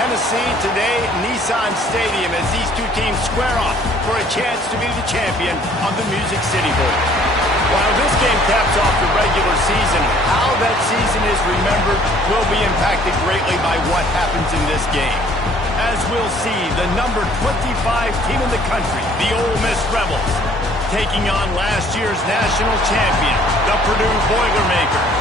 Tennessee today at Nissan Stadium as these two teams square off for a chance to be the champion of the Music City Bowl. While this game caps off the regular season, how that season is remembered will be impacted greatly by what happens in this game. As we'll see, the number 25 team in the country, the Ole Miss Rebels, taking on last year's national champion, the Purdue Boilermakers.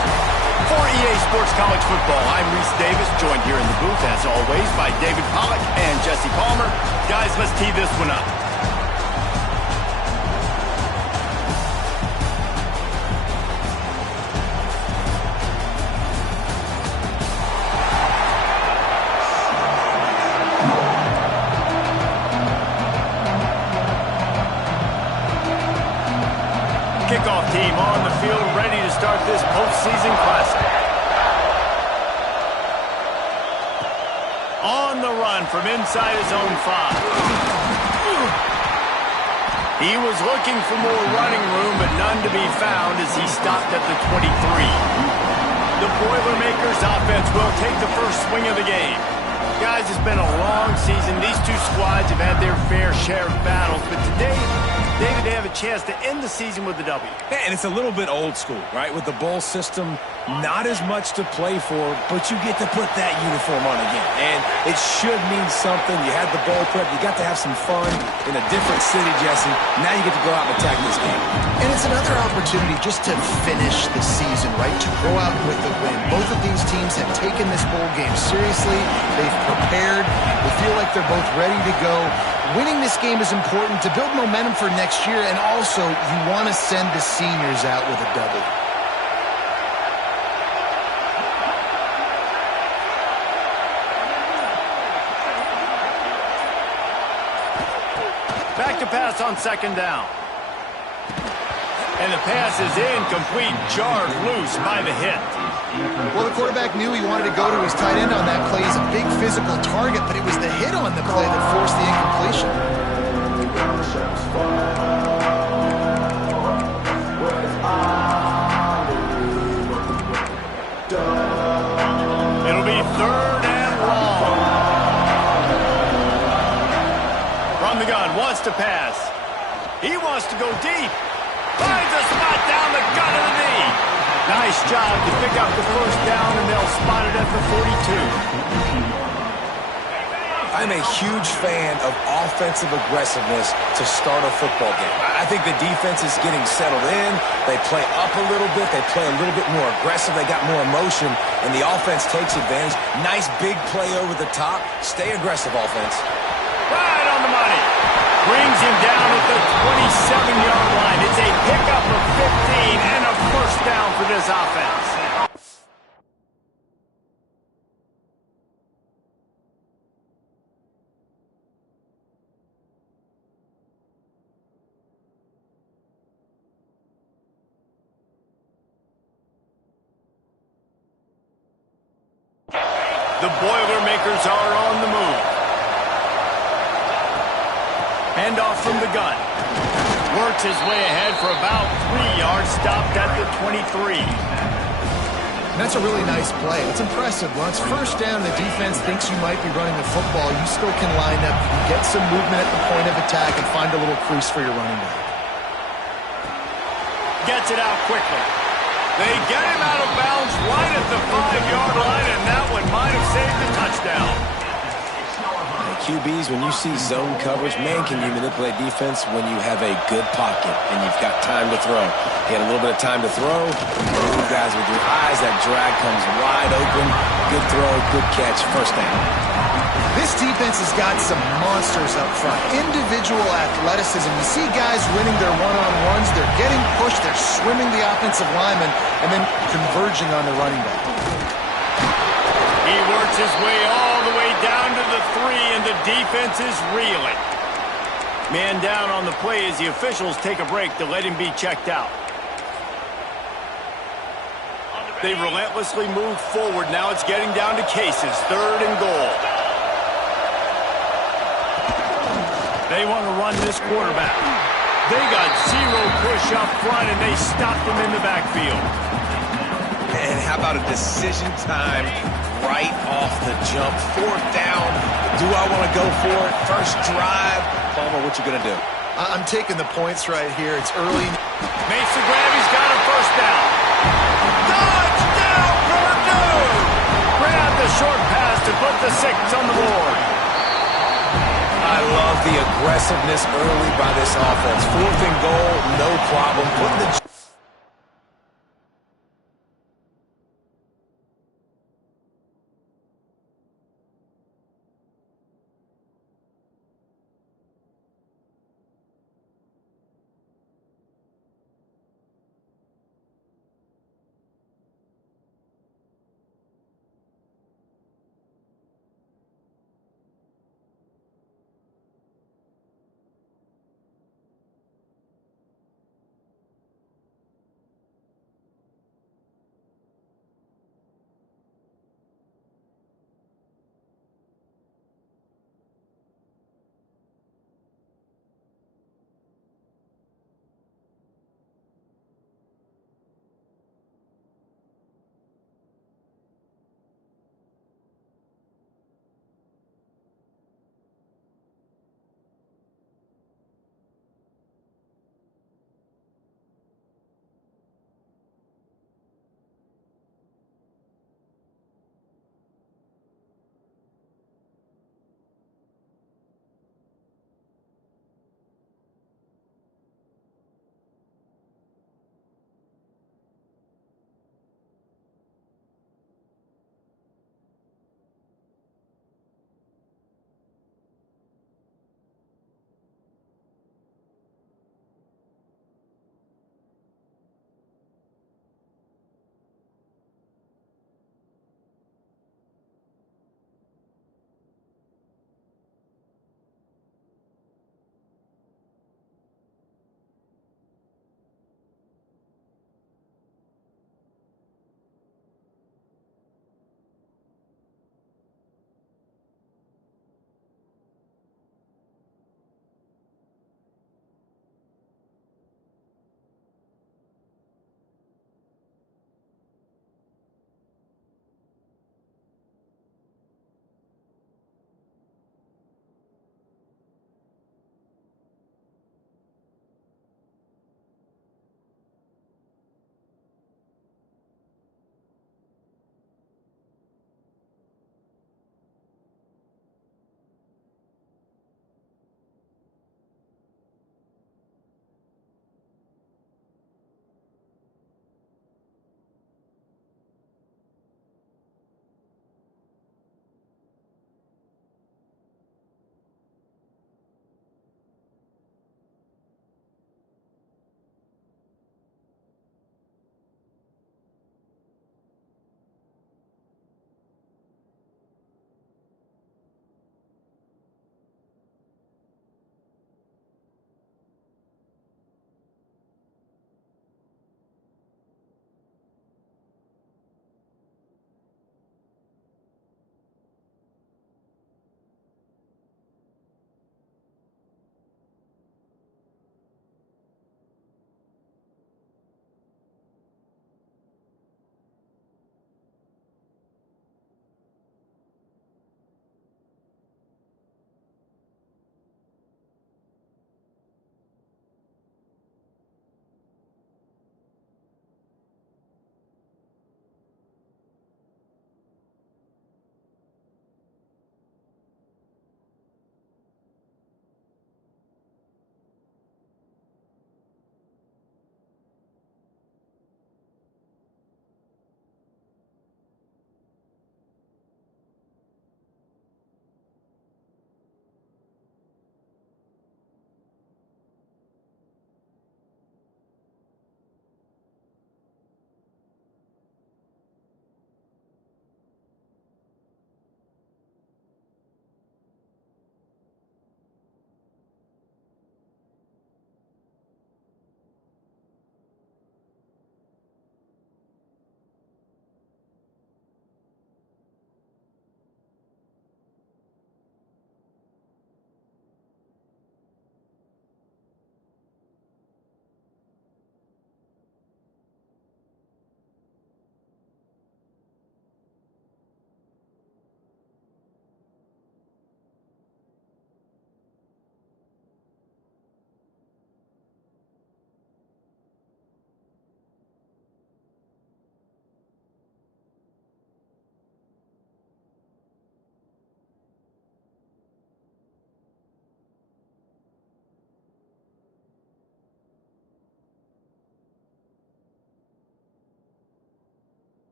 For EA Sports College Football, I'm Reese Davis, joined here in the booth, as always, by David Pollack and Jesse Palmer. Guys, let's tee this one up. Kickoff team on the field, ready to start this postseason classic. On the run from inside his own 5. He was looking for more running room, but none to be found as he stopped at the 23. The Boilermakers offense will take the first swing of the game. Guys, it's been a long season. These two squads have had their fair share of battles, but today, David, they have a chance to end the season with a W. And it's a little bit old school, right? With the bowl system, not as much to play for, but you get to put that uniform on again. And it should mean something. You had the bowl prep. You got to have some fun in a different city, Jesse. Now you get to go out and attack this game. And it's another opportunity just to finish the season, right? To go out with the win. Both of these teams have taken this bowl game seriously. They've prepared. They feel like they're both ready to go. Winning this game is important to build momentum for next year, and also you want to send the seniors out with a W. Back to pass on second down. And the pass is incomplete, jarred loose by the hit. Well, the quarterback knew he wanted to go to his tight end on that play. He's a big physical target, but it was the hit on the play that forced the incompletion. It'll be third and long. From the gun, wants to pass. He wants to go deep. Finds a spot down the gut of the knee. Nice job to pick up the first down, and they'll spot it at the 42. I'm a huge fan of offensive aggressiveness to start a football game. I think the defense is getting settled in. They play up a little bit. They play a little bit more aggressive. They got more emotion, and the offense takes advantage. Nice big play over the top. Stay aggressive, offense. Right on the money. Brings him down at the 27-yard line. It's a pickup of 15 and a first down for this offense. The Boilermakers are on the move. Handoff from the gun. Works his way ahead for about 3 yards, stopped at the 23. That's a really nice play. It's impressive. When it's first down, the defense thinks you might be running the football. You still can line up, you can get some movement at the point of attack, and find a little crease for your running back. Gets it out quickly. They get him out of bounds right at the 5-yard line, and that one might have saved the touchdown. QBs, when you see zone coverage, man, can you manipulate defense when you have a good pocket and you've got time to throw. He had a little bit of time to throw. Move guys with your eyes. That drag comes wide open. Good throw, good catch, first down. This defense has got some monsters up front. Individual athleticism. You see guys winning their one-on-ones. They're getting pushed. They're swimming the offensive lineman and then converging on the running back. He works his way all the way down to the 3, and the defense is reeling. Man down on the play as the officials take a break to let him be checked out. They relentlessly move forward. Now it's getting down to cases. 3rd and goal. They want to run this quarterback. They got 0 push up front, and they stopped him in the backfield. And how about a decision time right off the jump. Fourth down. Do I want to go for it? First drive. Palmer, what you going to do? I'm taking the points right here. It's early. Makes the grab. He's got a first down. Touchdown, Purdue! Grab the short pass to put the 6 on the board. I love the aggressiveness early by this offense. Fourth and goal, no problem. Putting the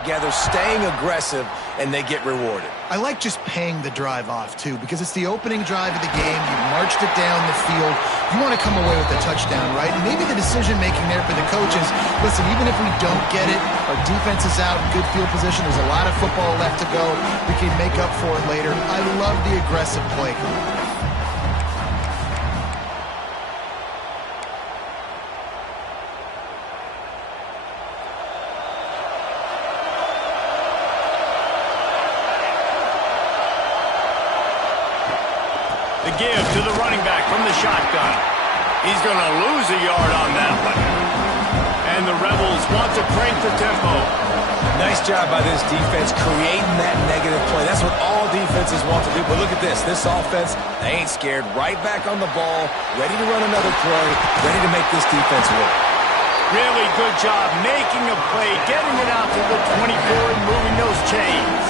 together, staying aggressive, and they get rewarded. I like just paying the drive off, too, because it's the opening drive of the game. You marched it down the field. You want to come away with a touchdown, right? And maybe the decision-making there for the coaches, listen, even if we don't get it, our defense is out in good field position. There's a lot of football left to go. We can make up for it later. I love the aggressive play call. The give to the running back from the shotgun. He's going to lose a yard on that one. And the Rebels want to crank the tempo. Nice job by this defense creating that negative play. That's what all defenses want to do. But look at this. This offense, they ain't scared. Right back on the ball, ready to run another play, ready to make this defense work. Really good job making a play, getting it out to the 24 and moving those chains.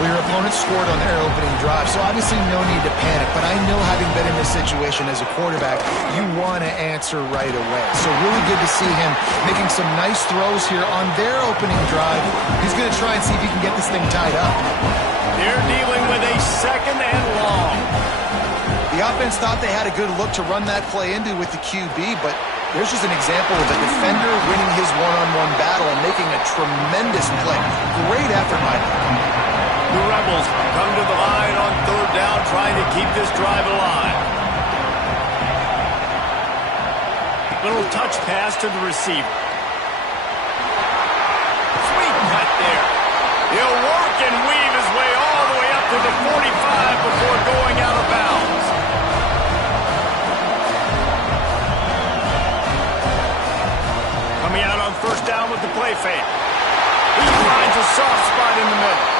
Well, your opponent scored on their opening drive, so obviously no need to panic. But I know, having been in this situation as a quarterback, you want to answer right away. So really good to see him making some nice throws here on their opening drive. He's going to try and see if he can get this thing tied up. They're dealing with a second and long. The offense thought they had a good look to run that play into with the QB, but there's just an example of a defender winning his one-on-one battle and making a tremendous play. Great effort by them. The Rebels come to the line on third down, trying to keep this drive alive. Little touch pass to the receiver. Sweet cut there. He'll work and weave his way all the way up to the 45 before going out of bounds. Coming out on first down with the play fake. He finds a soft spot in the middle.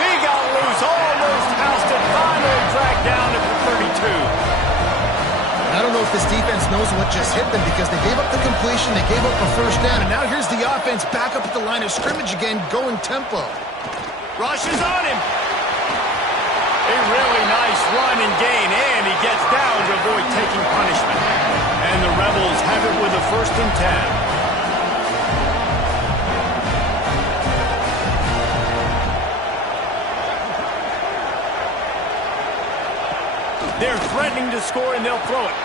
He got loose, almost housed it, finally dragged down at the 32. I don't know if this defense knows what just hit them, because they gave up the completion, they gave up a first down, and now here's the offense back up at the line of scrimmage again, going tempo. Rushes on him. A really nice run and gain, and he gets down to avoid taking punishment. And the Rebels have it with a 1st and 10. They're threatening to score, and they'll throw it.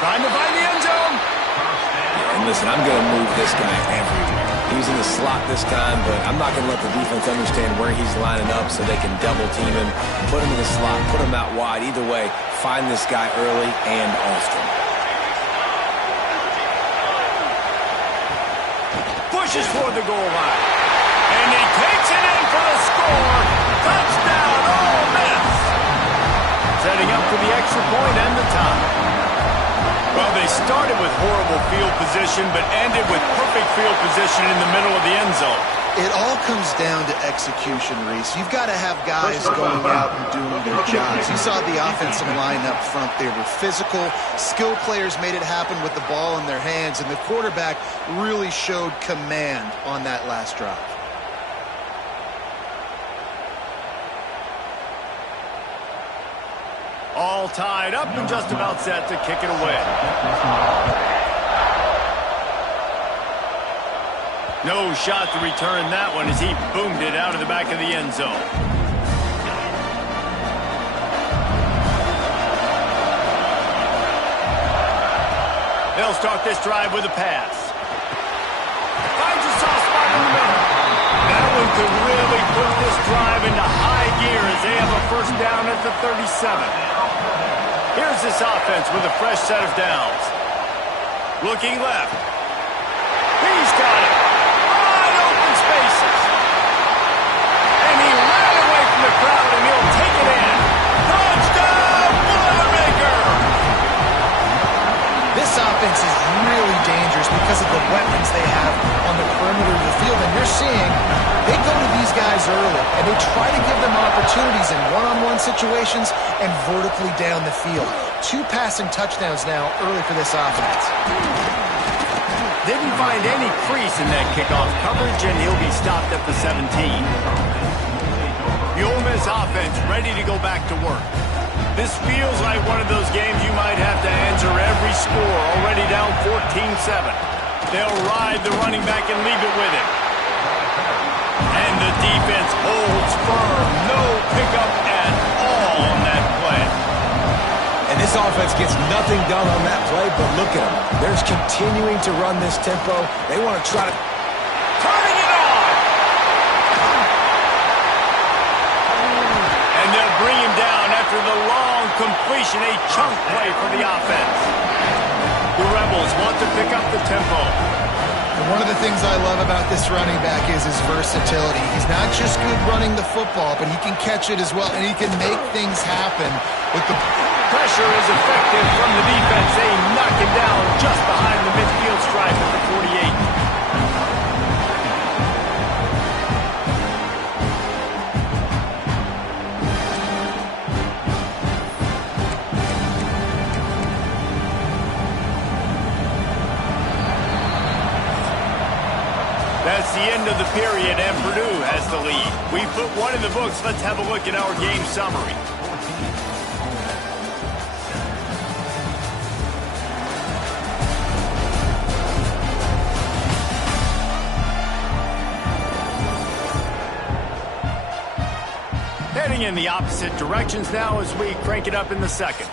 Trying to find the end zone. Yeah, and listen, I'm going to move this guy everywhere. He's in the slot this time, but I'm not going to let the defense understand where he's lining up so they can double team him, put him in the slot, put him out wide. Either way, find this guy early and often. Pushes for the goal line. And he takes it in for the score. Touchdown, Ole Miss. Setting up for the extra point and the tie. Well, they started with horrible field position, but ended with perfect field position in the middle of the end zone. It all comes down to execution, Reese. You've got to have guys going out and doing their jobs. You saw the offensive line up front. They were physical. Skilled players made it happen with the ball in their hands, and the quarterback really showed command on that last drive. All tied up and just about set to kick it away. No shot to return that one as he boomed it out of the back of the end zone. They'll start this drive with a pass. Finds a soft spot in the middle. That one could really put this drive into high gear as they have a first down at the 37. Here's this offense with a fresh set of downs. Looking left. He's got it. Wide open spaces. And he ran away from the crowd, and he'll take it in. Touchdown, Boilermaker! This offense is really dangerous because of the weapons they have on the perimeter of the field. And you're seeing they go to these guys early, and they try to give them opportunities in one-on-one situations and vertically down the field. 2 passing touchdowns now early for this offense. Didn't find any crease in that kickoff coverage, and he'll be stopped at the 17. The Ole Miss offense ready to go back to work. This feels like one of those games you might have to answer every score, already down 14-7. They'll ride the running back and leave it with him. And the defense holds firm. No pickup at all on that play. And this offense gets nothing done on that play, but look at them. They're continuing to run this tempo. They want to try to... Turning it on! And they'll bring him down after the long completion, a chunk play for the offense. The Rebels want to pick up the tempo. And one of the things I love about this running back is his versatility. He's not just good running the football, but he can catch it as well, and he can make things happen with the... Pressure is effective from the defense. They knock him down just behind the midfield stripe at the 48. That's the end of the period, and Purdue has the lead. We put one in the books. Let's have a look at our game summary. Heading in the opposite directions now as we crank it up in the second.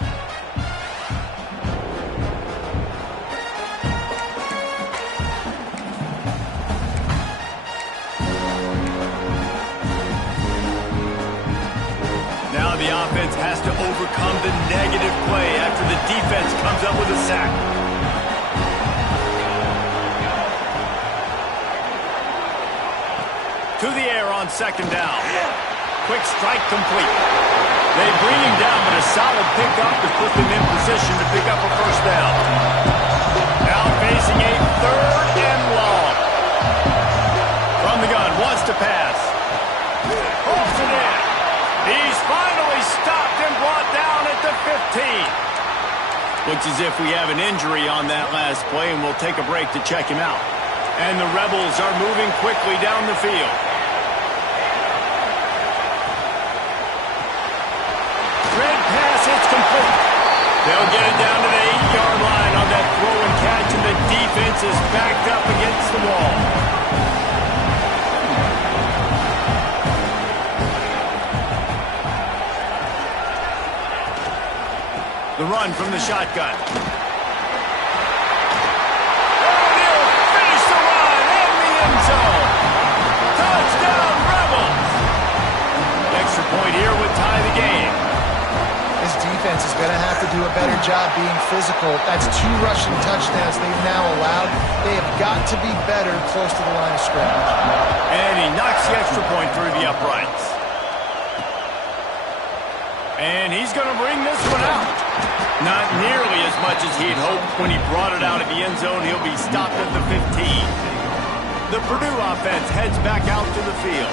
Now the offense has to overcome the negative play after the defense comes up with a sack. To the air on second down. Quick strike complete. They bring him down, but a solid pickup to put them in position to pick up a first down. Now facing a third and long. From the gun, wants to pass. Holds it in. He's finally stopped and brought down at the 15. Looks as if we have an injury on that last play, and we'll take a break to check him out. And the Rebels are moving quickly down the field. Red pass, it's complete. They'll get it down to the 8-yard line on that throw and catch, and the defense is backed up against the wall. The run from the shotgun. And he'll finish the run in the end zone. Touchdown, Rebels. The extra point here would tie the game. This defense is going to have to do a better job being physical. That's 2 rushing touchdowns they've now allowed. They have got to be better close to the line of scrimmage. And he knocks the extra point through the uprights. And he's going to bring this one out. Not nearly as much as he'd hoped when he brought it out of the end zone. He'll be stopped at the 15. The Purdue offense heads back out to the field.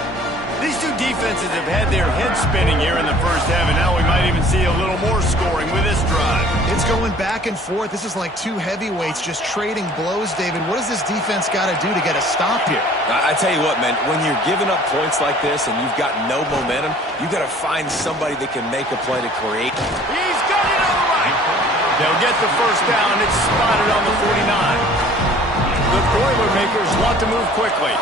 These two defenses have had their heads spinning here in the first half, and now we might even see a little more scoring with this drive. It's going back and forth. This is like 2 heavyweights just trading blows, David. What does this defense got to do to get a stop here? I tell you what, man, when you're giving up points like this and you've got no momentum, you've got to find somebody that can make a play to create. He's got it on the right. They'll get the first down. It's spotted on the 49. The Boilermakers want to move quickly.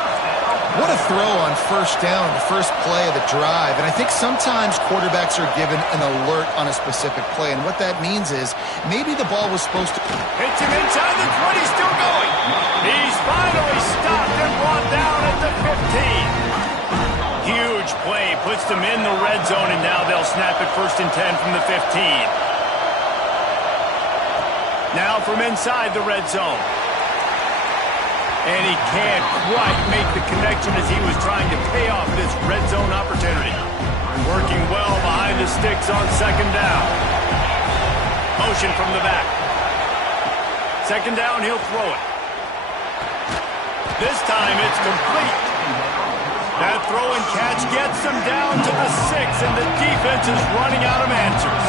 What a throw on first down, the first play of the drive. And I think sometimes quarterbacks are given an alert on a specific play. And what that means is maybe the ball was supposed to... Hits him inside the 20, still going. He's finally stopped and brought down at the 15. Huge play, puts them in the red zone, and now they'll snap it 1st and 10 from the 15. Now from inside the red zone. And he can't quite make the connection as he was trying to pay off this red zone opportunity. Working well behind the sticks on second down. Motion from the back. Second down, he'll throw it. This time it's complete. That throw and catch gets them down to the 6, and the defense is running out of answers.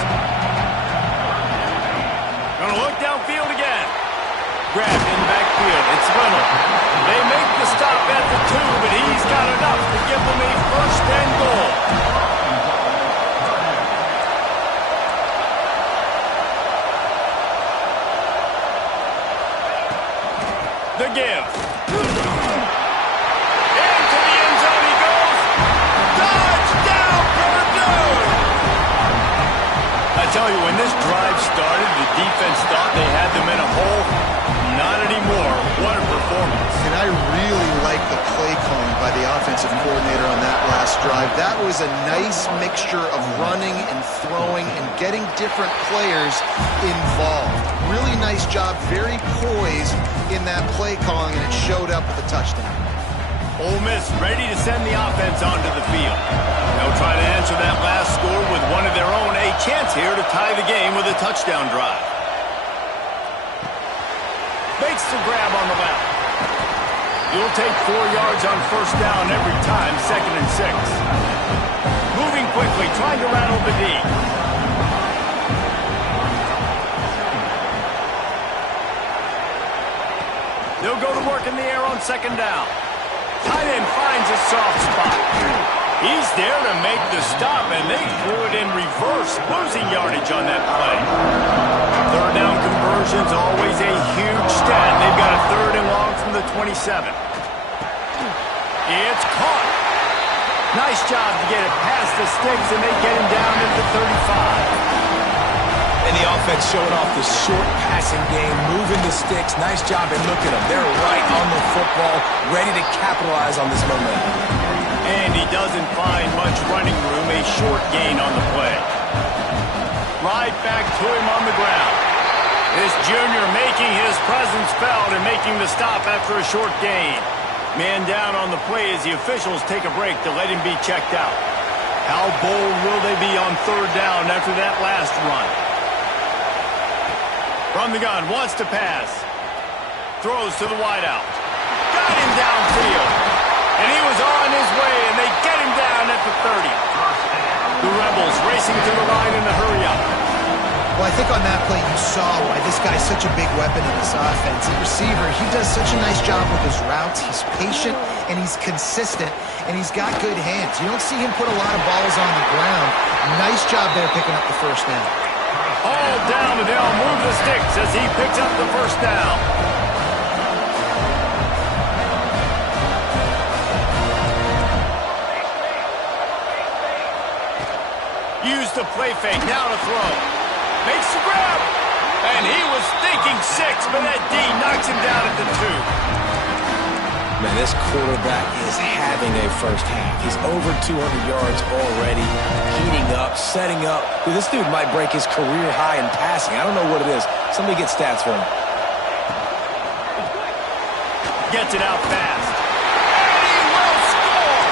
Gonna look downfield again. Grabbed in the backfield. It's Reynolds. They make the stop at the 2, but he's got enough to give them a first and goal. The give. Into the tell you, when this drive started, the defense thought they had them in a hole. Not anymore. What a performance. And I really like the play calling by the offensive coordinator on that last drive. That was a nice mixture of running and throwing and getting different players involved. Really nice job, very poised in that play calling, and it showed up with a touchdown. Ole Miss ready to send the offense onto the field. They'll try to answer that last score with one of their own. A chance here to tie the game with a touchdown drive. Makes the grab on the left. You'll take 4 yards on first down every time, 2nd and 6. Moving quickly, trying to rattle the D. They'll go to work in the air on 2nd down. Tight end finds a soft spot. He's there to make the stop, and they threw it in reverse, losing yardage on that play. 3rd down conversion's always a huge stat. They've got a 3rd and long from the 27. It's caught. Nice job to get it past the sticks, and they get him down at the 35. And the offense showing off the short passing game, moving the sticks. Nice job, and look at them. They're right on the football, ready to capitalize on this momentum. And he doesn't find much running room, a short gain on the play. Right back to him on the ground. This junior making his presence felt and making the stop after a short gain. Man down on the play as the officials take a break to let him be checked out. How bold will they be on 3rd down after that last run? From the gun, wants to pass. Throws to the wideout. Got him downfield. And he was on his way, and they get him down at the 30. The Rebels racing to the line in a hurry-up. Well, I think on that play you saw why this guy's such a big weapon in this offense. The receiver, he does such a nice job with his routes. He's patient, and he's consistent, and he's got good hands. You don't see him put a lot of balls on the ground. Nice job there picking up the 1st down. All down, and they'll move the sticks as he picks up the 1st down. Use the play fake, now to throw. Makes the grab. And he was thinking 6, but that D knocks him down at the 2. Man, this quarterback is having a first half. He's over 200 yards already, heating up, setting up. Dude, this dude might break his career high in passing. I don't know what it is. Somebody get stats for him. Gets it out fast. And he will score!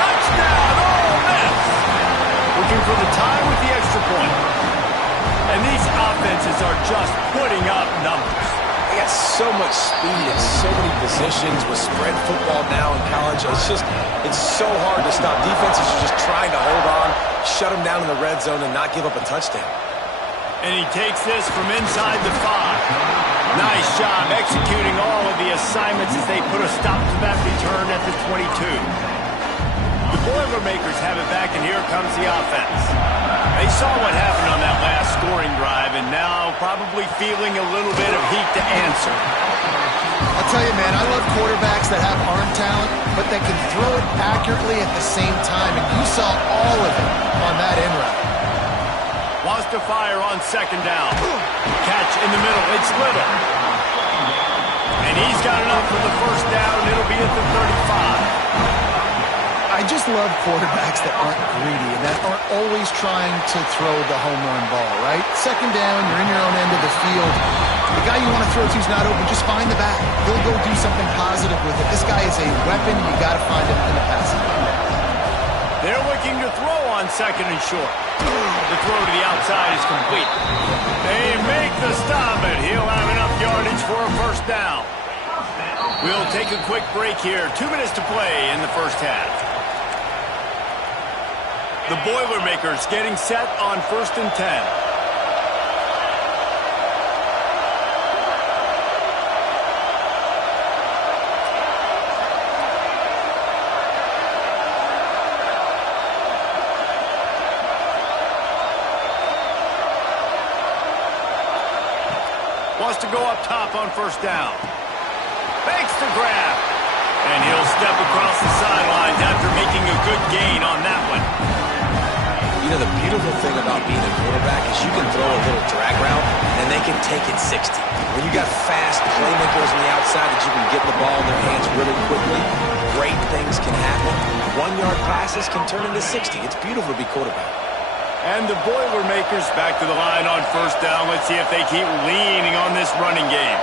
Touchdown, Ole Miss! Looking for the tie with the extra point. And these offenses are just putting up numbers. They got so much speed and so many positions with spread football now in college. It's so hard to stop. Defenses are just trying to hold on, shut them down in the red zone, and not give up a touchdown. And he takes this from inside the 5. Nice job executing all of the assignments as they put a stop to that return at the 22. The Boilermakers have it back, and here comes the offense. They saw what happened on that last scoring drive, and now probably feeling a little bit of heat to answer. I'll tell you, man, I love quarterbacks that have arm talent, but that can throw it accurately at the same time, and you saw all of it on that in route. Wants to fire on 2nd down. Catch in the middle, it's Little. And he's got enough for the 1st down, and it'll be at the 35. I just love quarterbacks that aren't greedy and that aren't always trying to throw the home run ball, right? 2nd down, you're in your own end of the field. The guy you want to throw to is not open. Just find the back. He'll go do something positive with it. This guy is a weapon. You got to find him in the passing game. They're looking to throw on 2nd and short. The throw to the outside is complete. They make the stop, and he'll have enough yardage for a 1st down. We'll take a quick break here. 2 minutes to play in the 1st half. The Boilermakers getting set on 1st and 10. Wants to go up top on 1st down. Makes the grab. And he'll step across the sidelines after making a good gain on that one. You You know, the beautiful thing about being a quarterback is you can throw a little drag route, and they can take it 60. When you got fast playmakers on the outside that you can get the ball in their hands really quickly, great things can happen. 1-yard passes can turn into 60. It's beautiful to be quarterback. And the Boilermakers back to the line on first down. Let's see if they keep leaning on this running game.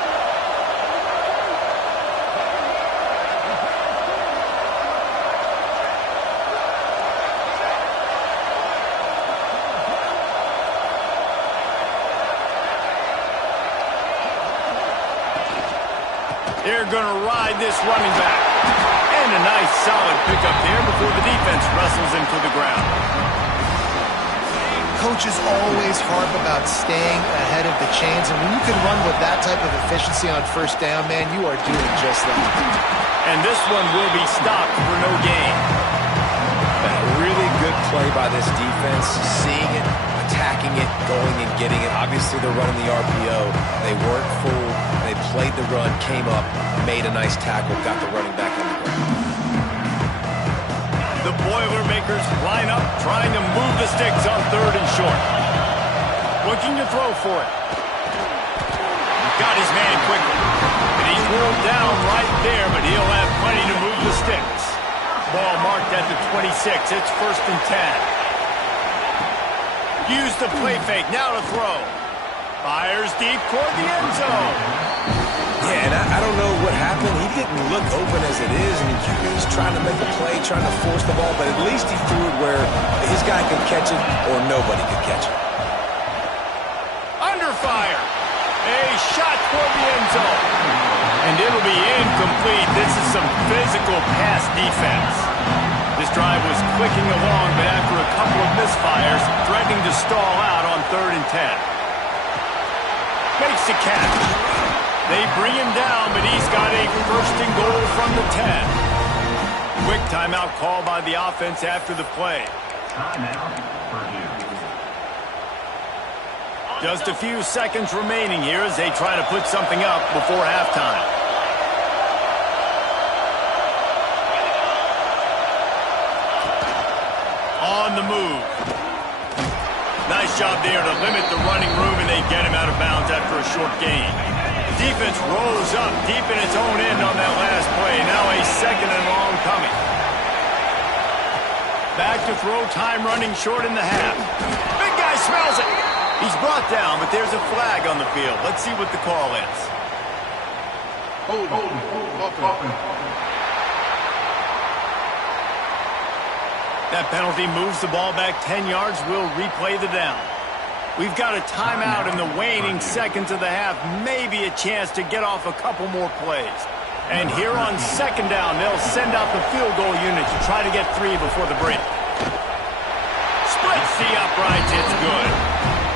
They're going to ride this running back. And a nice solid pickup there before the defense wrestles him to the ground. Coaches always harp about staying ahead of the chains, and when you can run with that type of efficiency on first down, man, you are doing just that. And this one will be stopped for no gain. A really good play by this defense, seeing it, attacking it, going and getting it. Obviously, they're running the RPO. They weren't fooled. They played the run, came up, made a nice tackle, got the running back on the ground. The Boilermakers line up, trying to move the sticks on 3rd and short. Looking to throw for it. Got his man quickly. And he's rolled down right there, but he'll have plenty to move the sticks. Ball marked at the 26. It's 1st and 10. Use the play fake. Now to throw. Fires deep toward the end zone. Yeah, and I don't know what happened. He didn't look open as it is. I mean, he's trying to make a play, trying to force the ball, but at least he threw it where his guy could catch it or nobody could catch it. Under fire. A shot toward the end zone. And it'll be incomplete. This is some physical pass defense. This drive was clicking along, but after a couple of misfires, threatening to stall out on 3rd and 10. Makes the catch. They bring him down, but he's got a 1st and goal from the 10. Quick timeout call by the offense after the play. Just a few seconds remaining here as they try to put something up before halftime. On the move. Nice job there to limit the running room, and they get him out of bounds after a short gain. Defense rose up deep in its own end on that last play. Now a 2nd and long coming. Back to throw, time running short in the half. Big guy smells it. He's brought down, but there's a flag on the field. Let's see what the call is. That penalty moves the ball back 10 yards. We'll replay the down. We've got a timeout in the waning seconds of the half. Maybe a chance to get off a couple more plays. And here on 2nd down, they'll send out the field goal unit to try to get 3 before the break. Splits the uprights. It's good.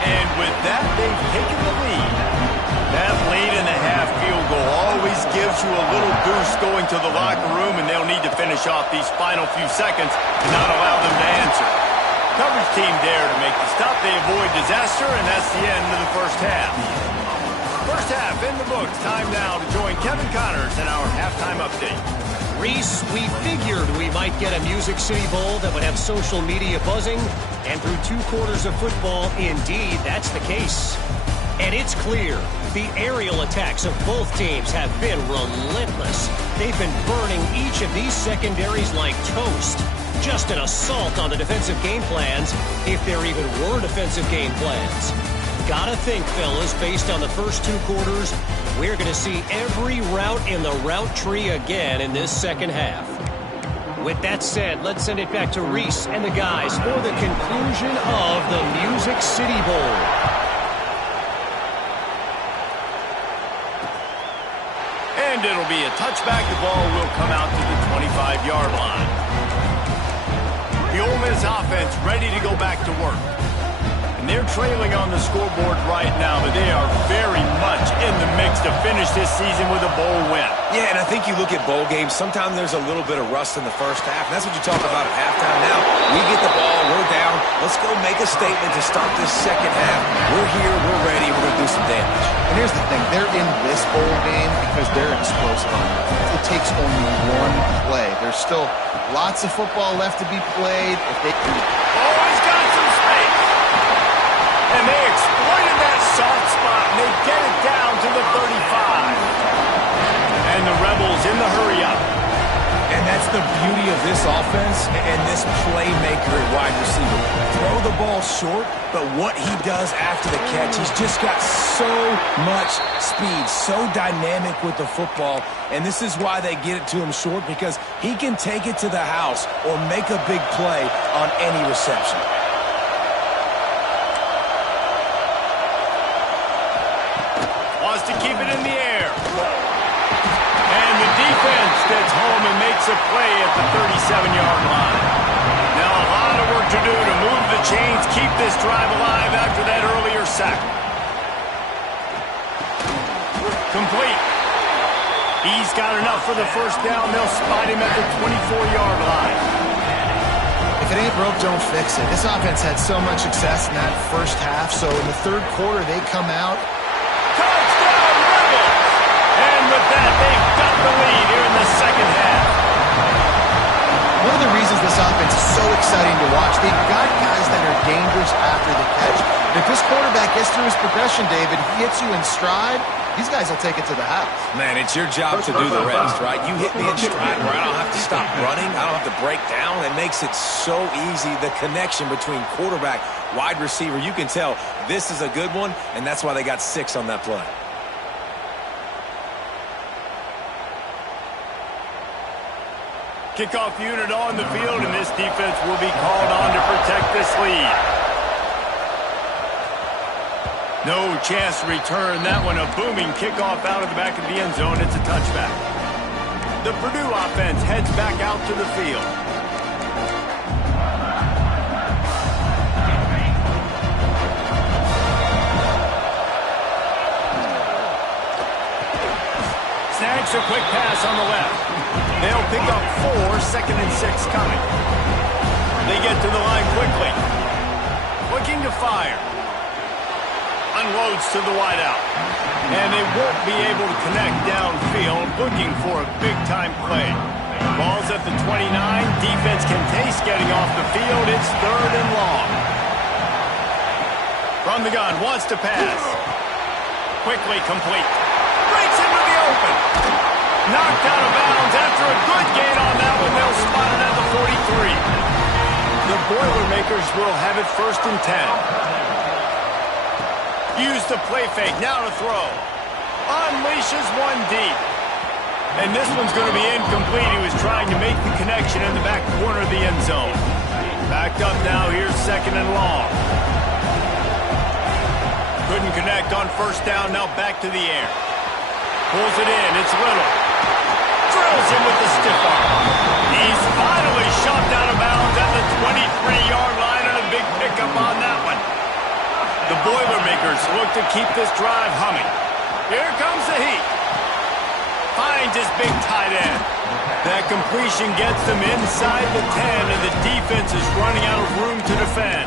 And with that, they've taken the lead. That lead in the half field goal always gives you a little boost going to the locker room, and they'll need to finish off these final few seconds and not allow them to answer. Coverage team there to make the stop. They avoid disaster, and that's the end of the first half. First half in the books. Time now to join Kevin Connors in our halftime update. Reese, we figured we might get a Music City Bowl that would have social media buzzing, and through 2 quarters of football, indeed, that's the case. And it's clear, the aerial attacks of both teams have been relentless. They've been burning each of these secondaries like toast. Just an assault on the defensive game plans, if there even were defensive game plans. Gotta think, fellas, based on the first 2 quarters, we're going to see every route in the route tree again in this second half. With that said, let's send it back to Reese and the guys for the conclusion of the Music City Bowl. And it'll be a touchback. The ball will come out to the 25-yard line. The Ole Miss offense ready to go back to work. And they're trailing on the scoreboard right now, but they are very much in the mix to finish this season with a bowl win. Yeah, and I think you look at bowl games, sometimes there's a little bit of rust in the first half, and that's what you talk about at halftime. Now, we get the ball, we're down. Let's go make a statement to start this second half. We're here, we're ready, we're going to do some damage. And here's the thing, they're in this bowl game because they're explosive on it. It takes only one play. There's still lots of football left to be played. If they Oh, he's got some space. and they exploited that soft spot, and they get it down to the 35. And the Rebels in the hurry-up. And that's the beauty of this offense and this playmaker at wide receiver. Throw the ball short, but what he does after the catch, he's just got so much speed, so dynamic with the football. And this is why they get it to him short, because he can take it to the house or make a big play on any reception. Wants to keep it in the air. And the defense gets home and makes a play at the 37-yard line. Now a lot of work to do to move the chains, keep this drive alive after that earlier sack. Complete. He's got enough for the first down. They'll spot him at the 24-yard line. If it ain't broke, don't fix it. This offense had so much success in that first half, so in the third quarter they come out. Touchdown, Rebels! And with that, they've got the lead here in the second half. One of the reasons this offense is so exciting to watch, they've got guys that are dangerous after the catch. And if this quarterback gets through his progression, David, he hits you in stride, these guys will take it to the house. Man, it's your job to do the rest, right? You hit me in stride where I don't have to stop running. I don't have to break down. It makes it so easy, the connection between quarterback, wide receiver. You can tell this is a good one, and that's why they got 6 on that play. Kickoff unit on the field, and this defense will be called on to protect this lead. No chance to return that one. A booming kickoff out of the back of the end zone. It's a touchback. The Purdue offense heads back out to the field. Snags a quick pass on the left. They'll pick up 4, 2nd and 6 coming. They get to the line quickly. Looking to fire. Unloads to the wideout. And they won't be able to connect downfield, looking for a big-time play. Ball's at the 29. Defense can taste getting off the field. It's 3rd and long. From the gun, wants to pass. Quickly complete. Breaks into the open. Knocked out of bounds after a good gain on that one. They'll spot it at the 43. The Boilermakers will have it 1st and 10. Use the play fake. Now to throw. Unleashes one deep. And this one's going to be incomplete. He was trying to make the connection in the back corner of the end zone. Backed up now. Here's 2nd and long. Couldn't connect on 1st down. Now back to the air. Pulls it in. It's Little. Drills him with the stiff arm. He's finally shoved out of bounds at the 23-yard line, and a big pickup on that one. The Boilermakers look to keep this drive humming. Here comes the heat. Finds his big tight end. That completion gets them inside the 10, and the defense is running out of room to defend.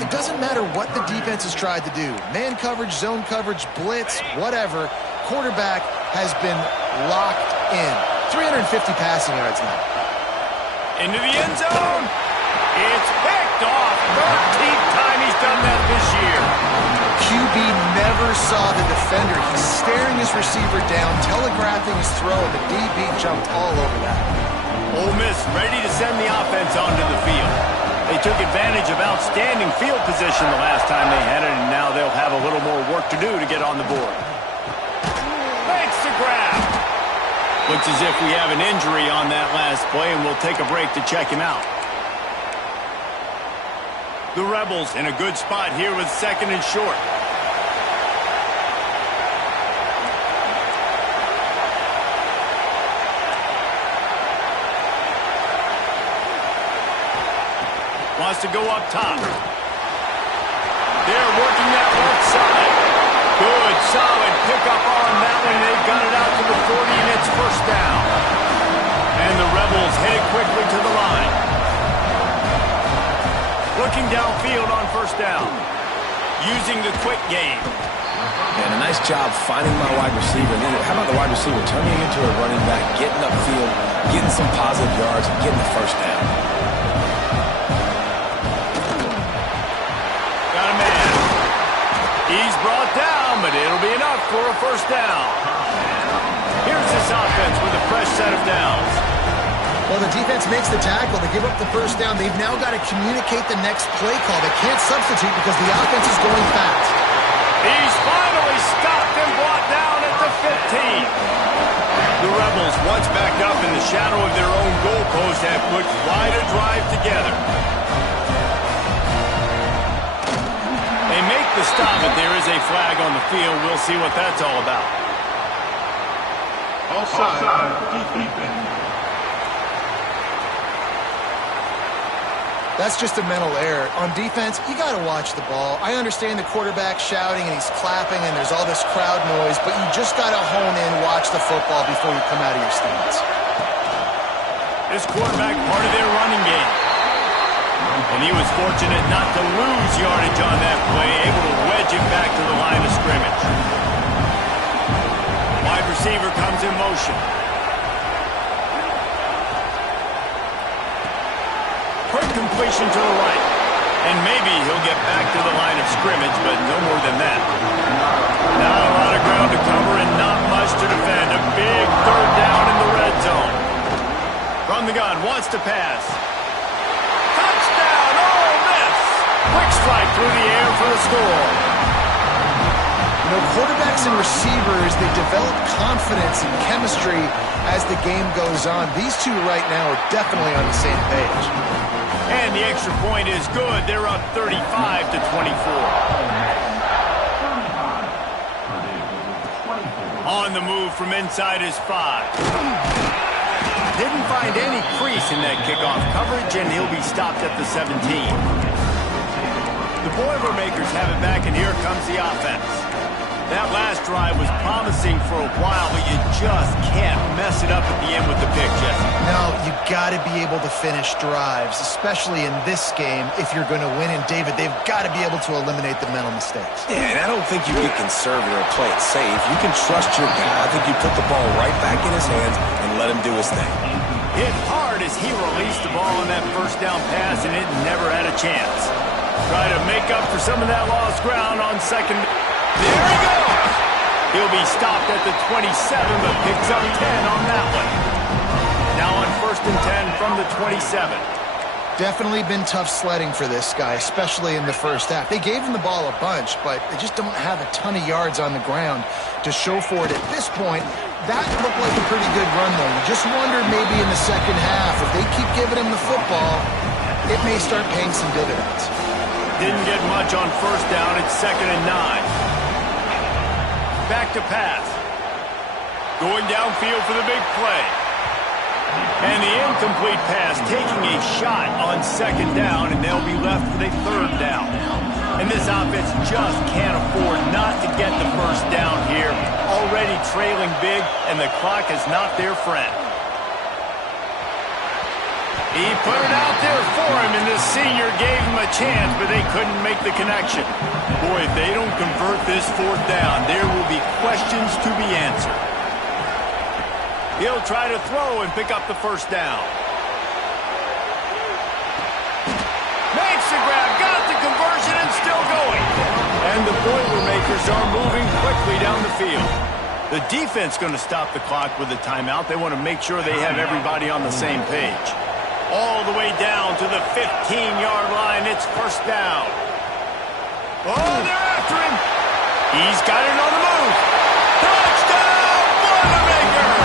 It doesn't matter what the defense has tried to do. Man coverage, zone coverage, blitz, whatever. Quarterback has been locked in. 350 passing yards now. Into the end zone. It's picked off. 13th time he's done that this year. QB never saw the defender. He's staring his receiver down, telegraphing his throw, and the DB jumped all over that. Ole Miss ready to send the offense onto the field. They took advantage of outstanding field position the last time they had it, and now they'll have a little more work to do to get on the board. Makes the grab. Looks as if we have an injury on that last play, and we'll take a break to check him out. The Rebels in a good spot here with 2nd and short. Wants to go up top. They're working that left side. Good, solid pickup on that one. They've got it out to the 40, and it's 1st down. And the Rebels head quickly to the line. Looking downfield on 1st down. Using the quick game. And a nice job finding my wide receiver. Then how about the wide receiver turning into a running back, getting upfield, getting some positive yards, and getting the 1st down. Got a man. enough for a first down. Here's this offense with a fresh set of downs. Well, the defense makes the tackle. They give up the first down. They've now got to communicate the next play call. They can't substitute because the offense is going fast. He's finally stopped and brought down at the 15. The Rebels, once backed up in the shadow of their own goalpost, have put quite a drive together. They make the stop, but there is a flag on the field. We'll see what that's all about. Offside, defense. That's just a mental error. On defense, you got to watch the ball. I understand the quarterback shouting and he's clapping and there's all this crowd noise, but you just got to hone in, watch the football before you come out of your stance. This quarterback, part of their running game. And he was fortunate not to lose yardage on that play, able to wedge it back to the line of scrimmage. Wide receiver comes in motion. Quick completion to the right. And maybe he'll get back to the line of scrimmage, but no more than that. Now a lot of ground to cover and not much to defend. A big third down in the red zone. From the gun, wants to pass. Touchdown, Ole Miss! Quick strike through the air for the score. You know, quarterbacks and receivers, they develop confidence and chemistry as the game goes on. These two right now are definitely on the same page. And the extra point is good. They're up 35 to 24. On the move from inside his 5. Didn't find any crease in that kickoff coverage, and he'll be stopped at the 17. The Boilermakers have it back, and here comes the offense. That last drive was promising for a while, but you just can't mess it up at the end with the pick, Jesse. No, you got to be able to finish drives, especially in this game if you're going to win. And, David, they've got to be able to eliminate the mental mistakes. Yeah, and I don't think you get conservative or play it safe. You can trust your guy. I think you put the ball right back in his hands and let him do his thing. Hit hard as he released the ball on that first down pass, and it never had a chance. Try to make up for some of that lost ground on second. There he goes! He'll be stopped at the 27, but picks up 10 on that one. Now on 1st and 10 from the 27. Definitely been tough sledding for this guy, especially in the first half. They gave him the ball a bunch, but they just don't have a ton of yards on the ground to show for it at this point. That looked like a pretty good run, though. You just wonder maybe in the second half, if they keep giving him the football, it may start paying some dividends. Didn't get much on first down. It's 2nd and 9. Back to pass. Going downfield for the big play. And the incomplete pass taking a shot on 2nd down, and they'll be left with a 3rd down. And this offense just can't afford not to get the first down here. Already trailing big, and the clock is not their friend. He put it out there for him, and this senior gave him a chance, but they couldn't make the connection. Boy, if they don't convert this 4th down, there will be questions to be answered. He'll try to throw and pick up the first down. Makes the grab, got the conversion, and still going. And the Boilermakers are moving quickly down the field. The defense going to stop the clock with a timeout. They want to make sure they have everybody on the same page. All the way down to the 15-yard line. It's 1st down. Oh, they're after him. He's got it on the move. Touchdown, Boilermaker!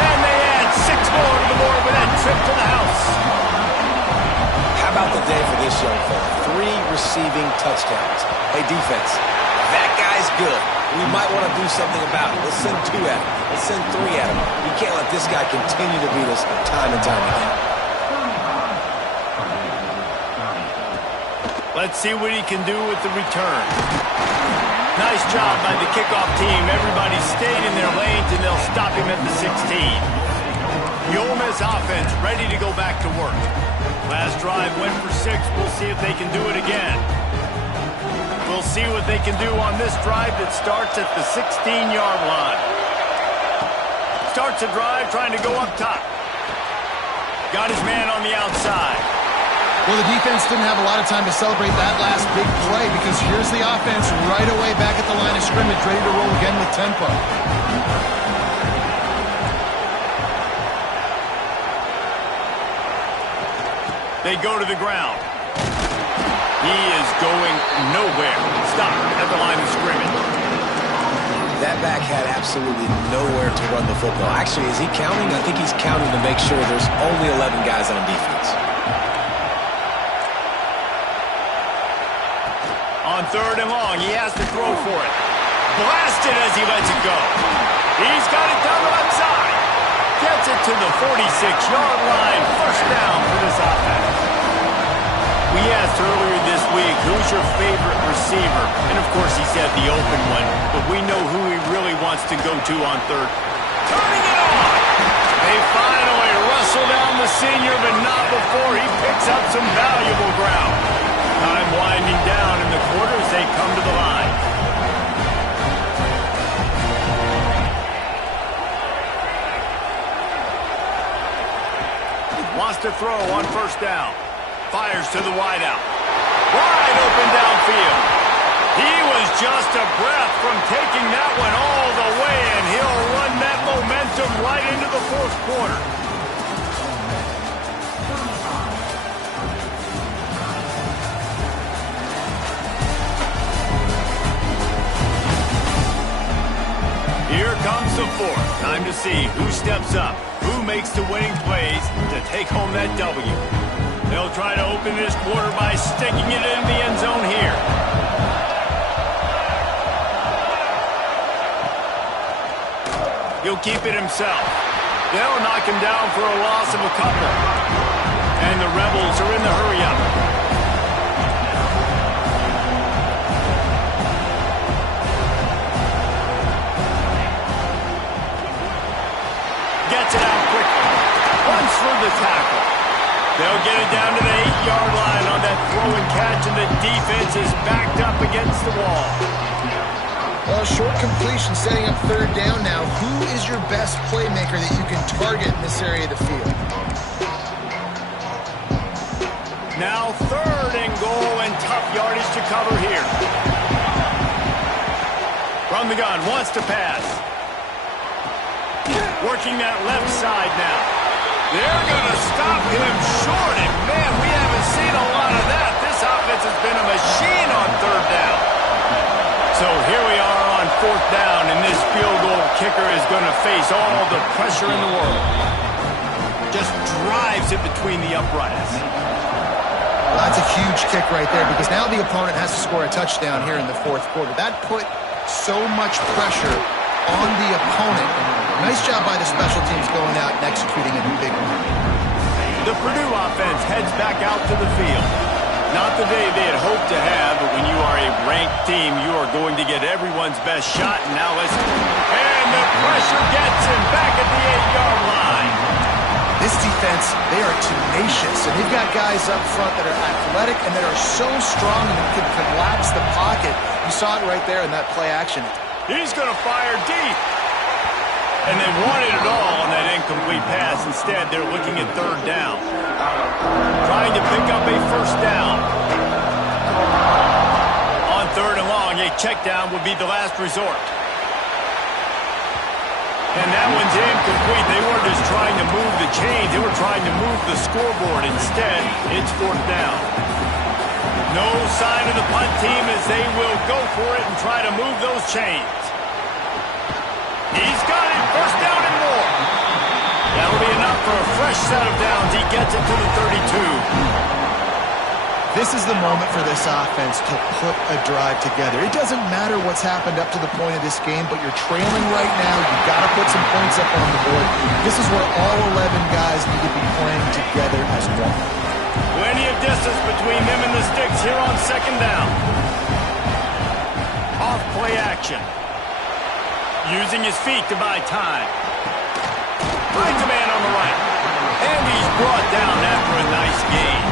And they add 6 more to the board with that trip to the house. How about the day for this young fella? 3 receiving touchdowns. Hey, defense, that guy's good. We might want to do something about it. Let's send 2 at him. Let's send 3 at him. We can't let this guy continue to beat us time and time again. Let's see what he can do with the return. Nice job by the kickoff team. Everybody stayed in their lanes, and they'll stop him at the 16. The Ole Miss offense ready to go back to work. Last drive went for 6. We'll see if they can do it again. We'll see what they can do on this drive that starts at the 16-yard line. Starts a drive trying to go up top. Got his man on the outside. Well, the defense didn't have a lot of time to celebrate that last big play because here's the offense right away back at the line of scrimmage, ready to roll again with tempo. They go to the ground. He is going nowhere. Stop at the line of scrimmage. That back had absolutely nowhere to run the football. Actually, is he counting? I think he's counting to make sure there's only 11 guys on defense. On 3rd and long, he has to throw for it. Blasted as he lets it go. He's got it down the left side. Gets it to the 46-yard line. First down for this offense. We asked earlier this week, who's your favorite receiver? And, of course, he said the open one. But we know who he really wants to go to on 3rd. Turning it on! They finally wrestle down the senior, but not before he picks up some valuable ground. Time winding down in the quarter as they come to the line. Wants to throw on 1st down. Fires to the wideout. Wide open downfield. He was just a breath from taking that one all the way, and he'll run that momentum right into the 4th quarter. Here comes the 4th. Time to see who steps up, who makes the winning plays to take home that W. They'll try to open this quarter by sticking it in the end zone here. He'll keep it himself. They'll knock him down for a loss of a couple. And the Rebels are in the hurry-up. Gets it out quickly. Runs through the tackle. They'll get it down to the 8-yard line on that throw and catch, and the defense is backed up against the wall. Well, short completion setting up 3rd down now. Who is your best playmaker that you can target in this area of the field? Now 3rd and goal, and tough yardage to cover here. From the gun, wants to pass. Working that left side now. They're going to stop him short, and man, we haven't seen a lot of that. This offense has been a machine on 3rd down. So here we are on 4th down, and this field goal kicker is going to face all the pressure in the world. Just drives it between the uprights. Well, that's a huge kick right there because now the opponent has to score a touchdown here in the 4th quarter. That put so much pressure on the opponent. Nice job by the special teams going out and executing in a big way. The Purdue offense heads back out to the field. Not the day they had hoped to have, but when you are a ranked team, you are going to get everyone's best shot. And now let's... And the pressure gets him back at the 8-yard line. This defense, they are tenacious, and they've got guys up front that are athletic and that are so strong and can collapse the pocket. You saw it right there in that play action. He's going to fire deep. And they wanted it all on that incomplete pass. Instead, they're looking at 3rd down. Trying to pick up a 1st down. On 3rd and long, a check down would be the last resort. And that one's incomplete. They weren't just trying to move the chains. They were trying to move the scoreboard. Instead, it's 4th down. No sign of the punt team as they will go for it and try to move those chains. He's got it. 1st down and more. That'll be enough for a fresh set of downs. He gets it to the 32. This is the moment for this offense to put a drive together. It doesn't matter what's happened up to the point of this game, but you're trailing right now. You've got to put some points up on the board. This is where all 11 guys need to be playing together as one. Plenty of distance between them and the sticks here on 2nd down. Off play action. Using his feet to buy time. Finds a man on the right. And he's brought down after a nice gain.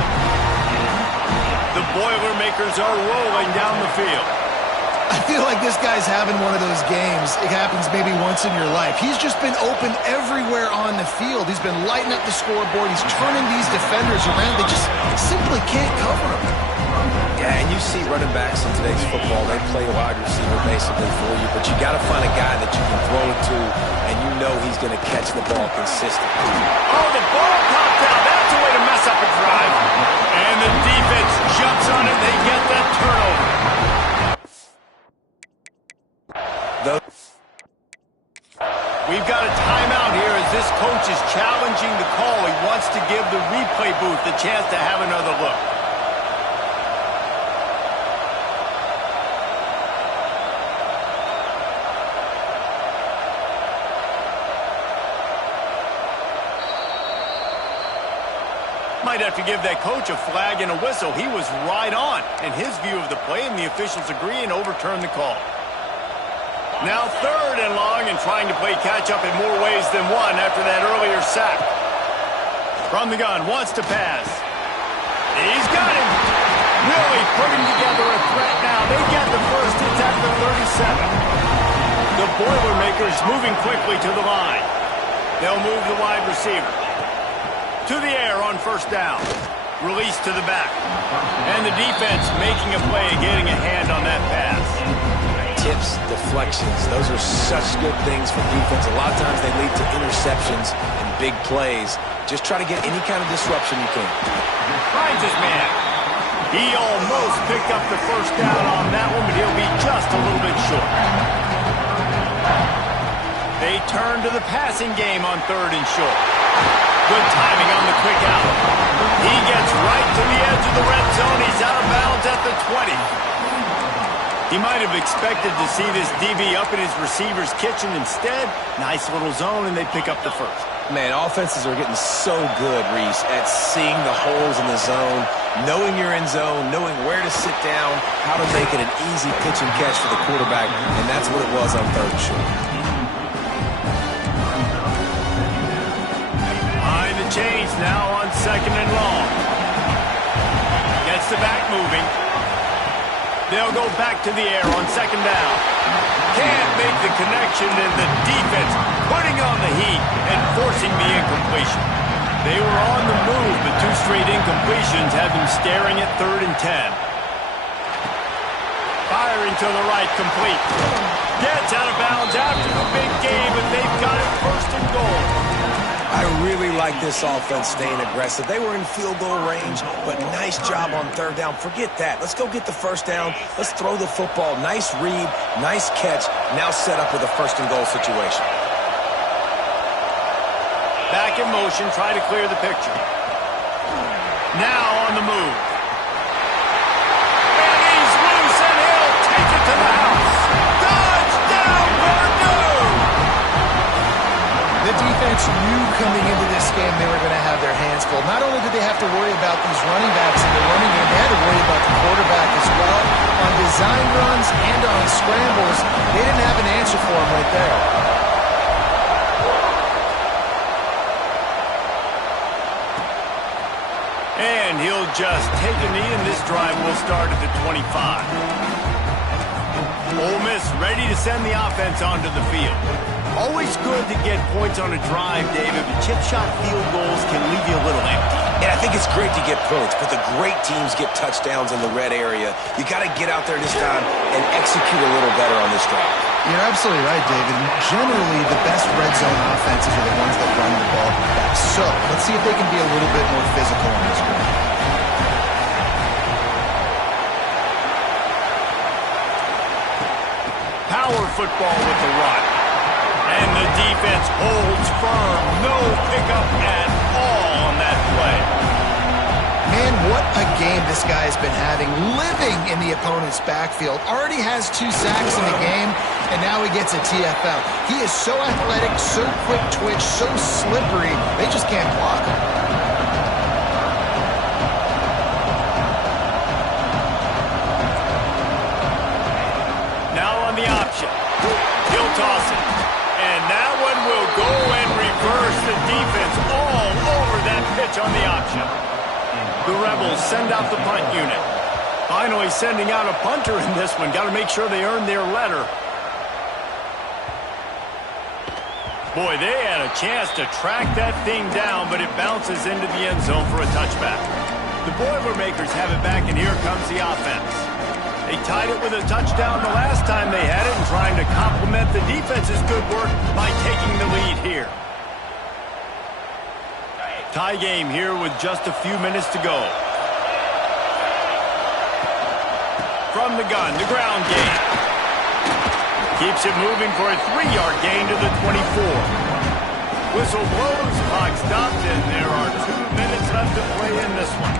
The Boilermakers are rolling down the field. I feel like this guy's having one of those games. It happens maybe once in your life. He's just been open everywhere on the field. He's been lighting up the scoreboard. He's turning these defenders around. They just simply can't cover him. Yeah, and you see running backs in today's football, they play wide receiver basically for you, but you got to find a guy that you can throw it to, and you know he's going to catch the ball consistently. Oh, the ball popped out. That's a way to mess up a drive. And the defense jumps on it. They get that turnover. We've got a timeout here as this coach is challenging the call. He wants to give the replay booth the chance to have another look. Might have to give that coach a flag and a whistle. He was right on in his view of the play, and the officials agree and overturn the call. Now 3rd and long, and trying to play catch-up in more ways than one after that earlier sack. From the gun, wants to pass. He's got him. Really putting together a threat now. They get the first. It's at the 37. The Boilermakers moving quickly to the line. They'll move the wide receiver to the air on 1st down. Release to the back. And the defense making a play, getting a hand on that pass. Tips, deflections, those are such good things for defense. A lot of times they lead to interceptions and big plays. Just try to get any kind of disruption you can. Finds his man. He almost picked up the 1st down on that one, but he'll be just a little bit short. They turn to the passing game on 3rd and short. Good timing on the quick out. He gets right to the edge of the red zone. He's out of bounds at the 20. He might have expected to see this DB up in his receiver's kitchen. Instead, nice little zone, and they pick up the 1st. Man, offenses are getting so good, Reese, at seeing the holes in the zone, knowing you're in zone, knowing where to sit down, how to make it an easy pitch and catch for the quarterback, and that's what it was on 3rd and short. Change now on 2nd and long. Gets the back moving. They'll go back to the air on 2nd down. Can't make the connection, and the defense putting on the heat and forcing the incompletion. They were on the move, but 2 straight incompletions had them staring at 3rd and 10. Firing to the right, complete. Gets out of bounds after the big game, and they've got it 1st and goal. I really like this offense staying aggressive. They were in field goal range, but nice job on 3rd down. Forget that. Let's go get the 1st down. Let's throw the football. Nice read, nice catch. Now set up with a 1st and goal situation. Back in motion, try to clear the picture. Now on the move. And he's loose, and he'll take it to the house. Touchdown, Purdue! The defense knew coming into this game they were going to have their hands full. Not only did they have to worry about these running backs in the running game, they had to worry about the quarterback as well. On design runs and on scrambles, they didn't have an answer for him right there. And he'll just take a knee, and this drive will start at the 25. Ole Miss ready to send the offense onto the field. Always good to get points on a drive, David, but chip shot field goals can leave you a little empty. Yeah, I think it's great to get points, but the great teams get touchdowns in the red area. You got to get out there this time and execute a little better on this drive. You're absolutely right, David. Generally, the best red zone offenses are the ones that run the ball best. So, let's see if they can be a little bit more physical on this drive. Power football with the run. And the defense holds firm. No pickup at all on that play. Man, what a game this guy has been having, living in the opponent's backfield. Already has 2 sacks in the game, and now he gets a TFL. He is so athletic, so quick twitch, so slippery, they just can't block him. Now on the option. He'll toss it. And that one will go and reverse the defense all over that pitch on the option. The Rebels send out the punt unit. Finally sending out a punter in this one. Got to make sure they earn their letter. Boy, they had a chance to track that thing down, but it bounces into the end zone for a touchback. The Boilermakers have it back, and here comes the offense. They tied it with a touchdown the last time they had it and trying to complement the defense's good work by taking the lead here. Tie game here with just a few minutes to go. From the gun, the ground game. Keeps it moving for a 3-yard gain to the 24. Whistle blows, clock stops, and there are 2 minutes left to play in this one.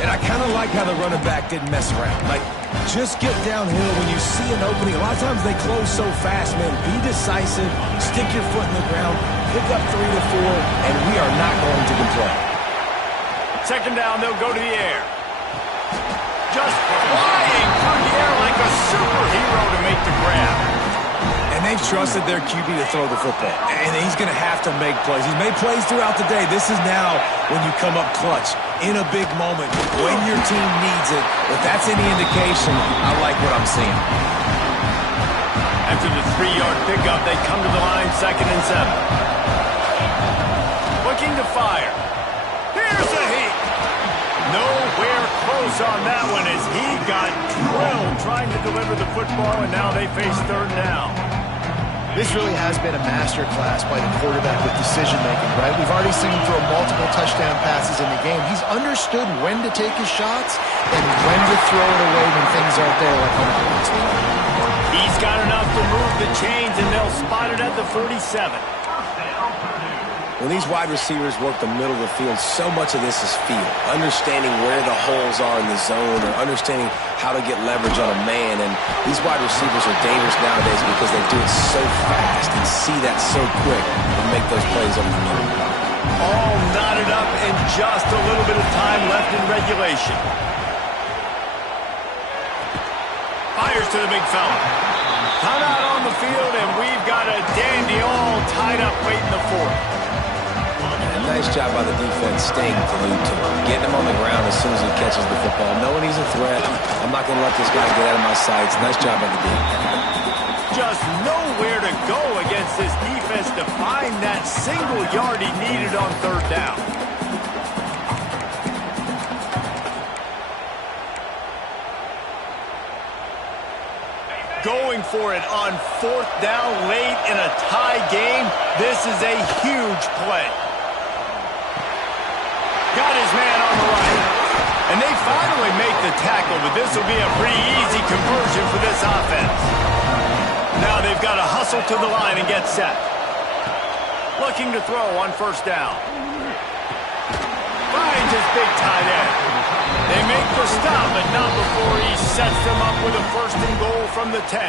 And I kind of like how the running back didn't mess around. Like, just get downhill when you see an opening. A lot of times they close so fast, man. Be decisive, stick your foot in the ground, pick up 3 to 4, and we are not going to complain. Second down, they'll go to the air. Just flying through the air like a superhero to make the grab. And they've trusted their QB to throw the football. And he's going to have to make plays. He's made plays throughout the day. This is now when you come up clutch in a big moment when your team needs it. If that's any indication, I like what I'm seeing. After the 3-yard pickup, they come to the line, 2nd and 7. Looking to fire. Here's a heat. Nowhere close on that one as he got drilled trying to deliver the football, and now they face 3rd down. This really has been a master class by the quarterback with decision-making, right? We've already seen him throw multiple touchdown passes in the game. He's understood when to take his shots and when to throw it away when things aren't there like on the defense. He's got enough to move the chains, and they'll spot it at the 47. When these wide receivers work the middle of the field, so much of this is feel. Understanding where the holes are in the zone or understanding how to get leverage on a man. And these wide receivers are dangerous nowadays because they do it so fast and see that so quick and make those plays over the middle. All knotted up and just a little bit of time left in regulation. Fires to the big fella. Timeout on the field, and we've got a dandy all tied up late in the 4th. Nice job by the defense staying glued to him. Getting him on the ground as soon as he catches the football. Knowing he's a threat, I'm not going to let this guy get out of my sights. Nice job by the defense. Just nowhere to go against this defense to find that single yard he needed on 3rd down. Going for it on 4th down late in a tie game. This is a huge play. Got his man on the right. And they finally make the tackle, but this will be a pretty easy conversion for this offense. Now they've got to hustle to the line and get set. Looking to throw on 1st down. Finds his big tight end. They make the stop, but not before he sets them up with a 1st and goal from the 10.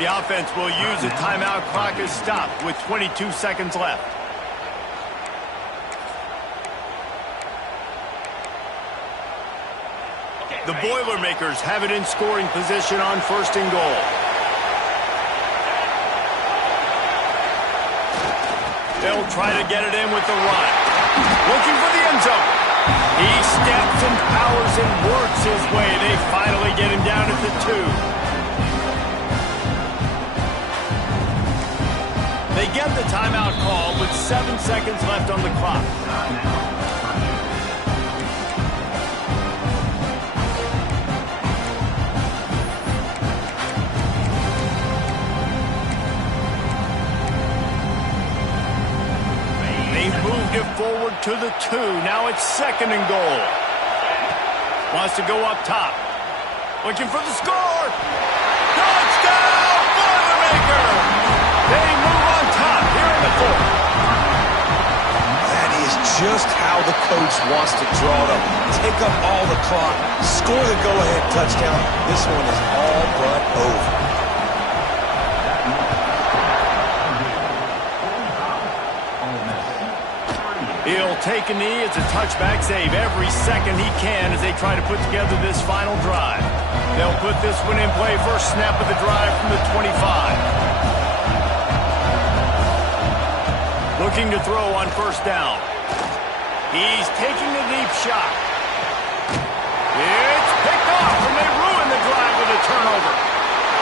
The offense will use a timeout. Clock is stopped with 22 seconds left. The Boilermakers have it in scoring position on 1st and goal. They'll try to get it in with the run. Looking for the end zone. He steps and powers and works his way. They finally get him down at the 2. They get the timeout call with 7 seconds left on the clock. Moved it forward to the 2. Now it's 2nd and goal. Wants to go up top. Looking for the score. Touchdown, Boilermaker! They move on top here in the 4th. That is just how the coach wants to draw it up. Take up all the clock, score the go-ahead touchdown. This one is all but over. He'll take a knee. It's a touchback save every second he can as they try to put together this final drive. They'll put this one in play. First snap of the drive from the 25. Looking to throw on 1st down. He's taking a deep shot. It's picked off. turnover.